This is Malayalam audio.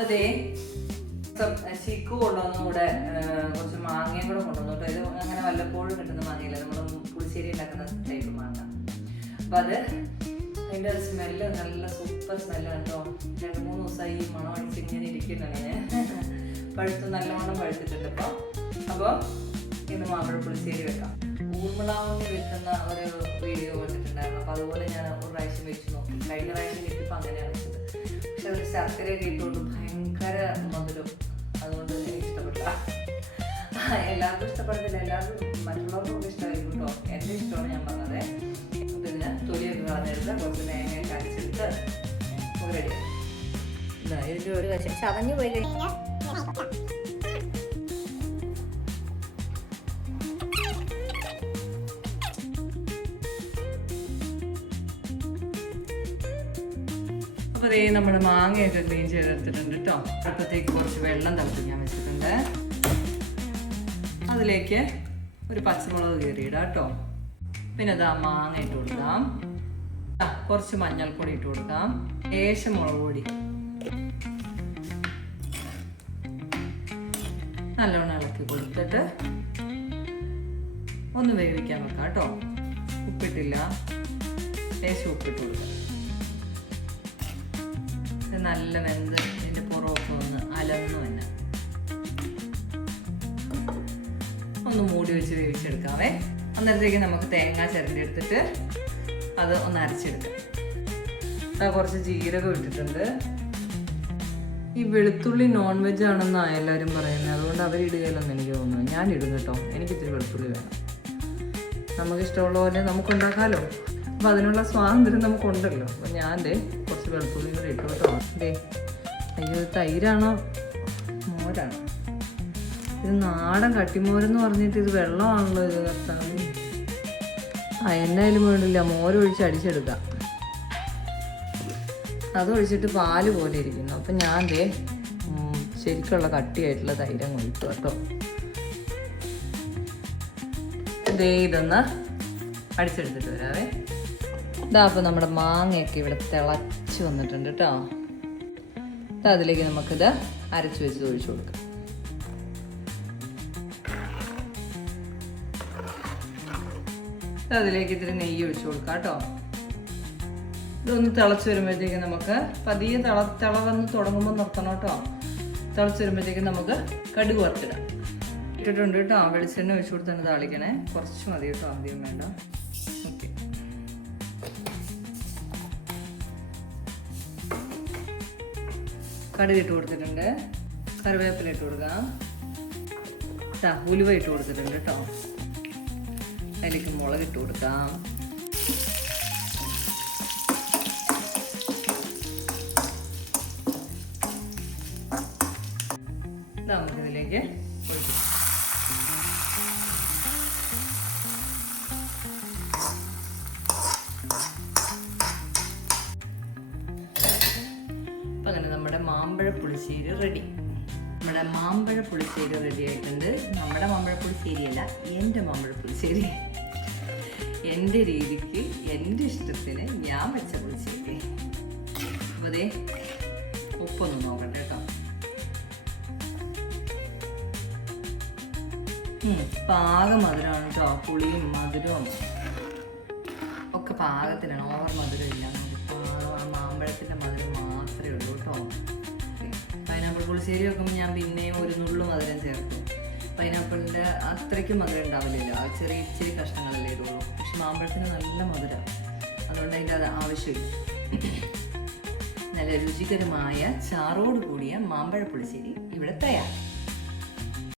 അതെ, ചിക്കു കൊണ്ടുവന്നു ഇവിടെ കുറച്ച് മാങ്ങയും കൂടെ കൊണ്ടുവന്നു കേട്ടോ. ഇത് അങ്ങനെ വല്ലപ്പോഴും കിട്ടുന്ന മാങ്ങയില്ല, നമ്മൾ പുളിശ്ശേരി ഉണ്ടാക്കുന്ന ടൈപ്പ് മാങ്ങ. അപ്പം അതിൻ്റെ സ്മെല്ല് നല്ല സൂപ്പർ സ്മെല്ലാണ് കേട്ടോ. 2-3 ദിവസമായി ഈ മണം അടിച്ച് ഇങ്ങനെ ഇരിക്കുന്നതാണ്. പഴുത്ത് നല്ലവണ്ണം പഴുത്തിട്ടുണ്ട് ഇപ്പോൾ. അപ്പോൾ ഇന്ന് മാമ്പഴ പുളിശ്ശേരി വെക്കാം. ഊർമിളാവിന് വെക്കുന്ന ഒരു വീഡിയോ കണ്ടിട്ടുണ്ടായിരുന്നു. അപ്പോൾ അതുപോലെ ഞാൻ ഒരു പ്രാവശ്യം വെച്ച് നോക്കി. കഴിഞ്ഞ പ്രാവശ്യം കിട്ടിയപ്പോൾ അങ്ങനെയാണ് വെച്ചത്. പക്ഷെ ഒരു ശർക്കരയൊക്കെ ഇട്ടുകൊണ്ട് ഭയങ്കര മധുരം, അതുകൊണ്ട് എനിക്ക് ഇഷ്ടപ്പെട്ട. എല്ലാവർക്കും ഇഷ്ടപ്പെടുന്നില്ല, എല്ലാവർക്കും മറ്റുള്ളവർക്കും ഇഷ്ടമായിരിക്കും കേട്ടോ. എൻ്റെ ഇഷ്ടമാണ് ഞാൻ പറഞ്ഞത്. ഇതിന് തൊലിയൊക്കെ കളഞ്ഞെടുത്ത് കുറച്ച് തേങ്ങയൊക്കെ അരച്ചെടുത്ത് റെഡി. ഇതിൻ്റെ ഒരു വശം ചതഞ്ഞു പോയി കഴിഞ്ഞാൽ അപ്പോൾ അതേ നമ്മുടെ മാങ്ങയൊക്കെ ക്ലീൻ ചെയ്തെടുത്തിട്ടുണ്ട് കേട്ടോ. അടുപ്പത്തേക്ക് കുറച്ച് വെള്ളം തിളപ്പിക്കാൻ വെച്ചിട്ടുണ്ട്. അതിലേക്ക് ഒരു പച്ചമുളക് കീറിയിടാം കേട്ടോ. പിന്നെ അതാ മാങ്ങ ഇട്ട് കൊടുക്കാം. കുറച്ച് മഞ്ഞൾപ്പൊടി ഇട്ട് കൊടുക്കാം. ലേശം മുളക് പൊടി. നല്ലോണം ഇളക്കി കൊടുത്തിട്ട് ഒന്ന് വേവിക്കാൻ വെക്കാം കേട്ടോ. ഉപ്പിട്ടില്ല, ലേശം ഉപ്പിട്ട് കൊടുക്കാം. നല്ല വെന്ത് ഇതിൻ്റെ പുറമൊക്കെ ഒന്ന് അലന്നു തന്നെ ഒന്ന് മൂടി വെച്ച് വേവിച്ചെടുക്കാവേ. അന്നേരത്തേക്ക് നമുക്ക് തേങ്ങ ചിരണ്ടി എടുത്തിട്ട് അത് ഒന്ന് അരച്ചെടുക്കാം. കുറച്ച് ജീരകം ഇട്ടിട്ടുണ്ട്. ഈ വെളുത്തുള്ളി നോൺ വെജ് ആണെന്നാണ് എല്ലാവരും പറയുന്നത്, അതുകൊണ്ട് അവരിടുകയില്ലെന്ന് എനിക്ക് തോന്നുന്നു. ഞാൻ ഇടും കേട്ടോ, എനിക്കിത്തിരി വെളുത്തുള്ളി വേണം. നമുക്കിഷ്ടമുള്ള പോലെ നമുക്കുണ്ടാക്കാമല്ലോ. അപ്പോൾ അതിനുള്ള സ്വാതന്ത്ര്യം നമുക്കുണ്ടല്ലോ. അപ്പോൾ ഞാൻ കുറച്ച് വെളുത്തുള്ളി കൂടെ ഇട്ടു കേട്ടോ. അയ്യോ, തൈരാണോ മോരാണോ? ഇത് നാടൻ കട്ടിമോരെന്ന് പറഞ്ഞിട്ട് ഇത് വെള്ളമാണല്ലോ. ഇത് കത്താൻ എന്നായാലും വേണ്ടില്ല, മോരൊഴിച്ച് അടിച്ചെടുക്കാം. അതൊഴിച്ചിട്ട് പാല് പോലെ ഇരിക്കുന്നു. അപ്പം ഞാൻ ശരിക്കുള്ള കട്ടിയായിട്ടുള്ള തൈരം ഒഴിക്കും കേട്ടോ. ഇതൊന്ന് അടിച്ചെടുത്തിട്ട് വരാവേ. ഇതാ അപ്പോൾ നമ്മുടെ മാങ്ങയൊക്കെ ഇവിടെ തിളച്ച് വന്നിട്ടുണ്ട് കേട്ടോ. അതിലേക്ക് നമുക്കിത് അരച്ച് വെച്ച് ഒഴിച്ചു കൊടുക്കാം. അതിലേക്ക് ഇത്തിരി നെയ്യ് ഒഴിച്ചു കൊടുക്കാം കേട്ടോ. ഇതൊന്ന് തിളച്ച് വരുമ്പോഴത്തേക്ക് നമുക്ക് പതിയെ തിള വന്ന് തുടങ്ങുമ്പോൾ നിർത്തണം കേട്ടോ. തിളച്ച് വരുമ്പോഴത്തേക്ക് നമുക്ക് കടുക് വറുത്തിടാം. ഇട്ടിട്ടുണ്ട് കേട്ടോ. വെളിച്ചെണ്ണ ഒഴിച്ചു കൊടുത്താണ് താളിക്കണേ. കുറച്ച് മതി കേട്ടോ, അധികം വേണ്ട. ഓക്കെ, കടുക് ഇട്ട് കൊടുത്തിട്ടുണ്ട്. കറിവേപ്പില ഇട്ട് കൊടുക്കാം. ഉലുവ ഇട്ട് കൊടുത്തിട്ടുണ്ട് കേട്ടോ. അതിലേക്ക് മുളക് ഇട്ട് കൊടുക്കാം. നമുക്കിതിലേക്ക് ഒഴിക്കാം. അപ്പം അങ്ങനെ നമ്മുടെ മാമ്പഴ പുളിശ്ശേരി റെഡി. നമ്മുടെ മാമ്പഴ പുളിശ്ശേരി റെഡി ആയിട്ടുണ്ട്. നമ്മുടെ മാമ്പഴ പുളിശ്ശേരിയല്ല, എൻ്റെ മാമ്പഴ പുളിശ്ശേരി. എൻ്റെ രീതിക്ക്, എൻ്റെ ഇഷ്ടത്തിന് ഞാൻ വെച്ച പുളിശ്ശേരി. അപ്പോൾ അതേ ഉപ്പൊന്ന് നോക്കട്ടെ കേട്ടോ. പാകം മധുരമാണ് കേട്ടോ. പുളിയും മധുരവും ഒക്കെ പാകത്തിനാണ്. ഓവർ മധുരം ഇല്ല. മാമ്പഴത്തിൻ്റെ മധുരം മാത്രമേ ഉള്ളൂ കേട്ടോ. പൈനാപ്പിൾ പുളിശ്ശേരി വെക്കുമ്പോൾ ഞാൻ പിന്നെയും ഒരു നുള്ളു മധുരം ചേർക്കും. പൈനാപ്പിളിൻ്റെ അത്രയ്ക്കും മധുരം ഉണ്ടാവില്ലല്ലോ, ഇച്ചിരി കഷ്ണങ്ങളല്ലേ ഇടുള്ളൂ. പക്ഷെ മാമ്പഴത്തിന് നല്ല മധുരം, അതുകൊണ്ട് അതിൻ്റെ അത് ആവശ്യമില്ല. നല്ല രുചികരമായ ചാറോട് കൂടിയ മാമ്പഴ പുളിശ്ശേരി ഇവിടെ തയ്യാർ.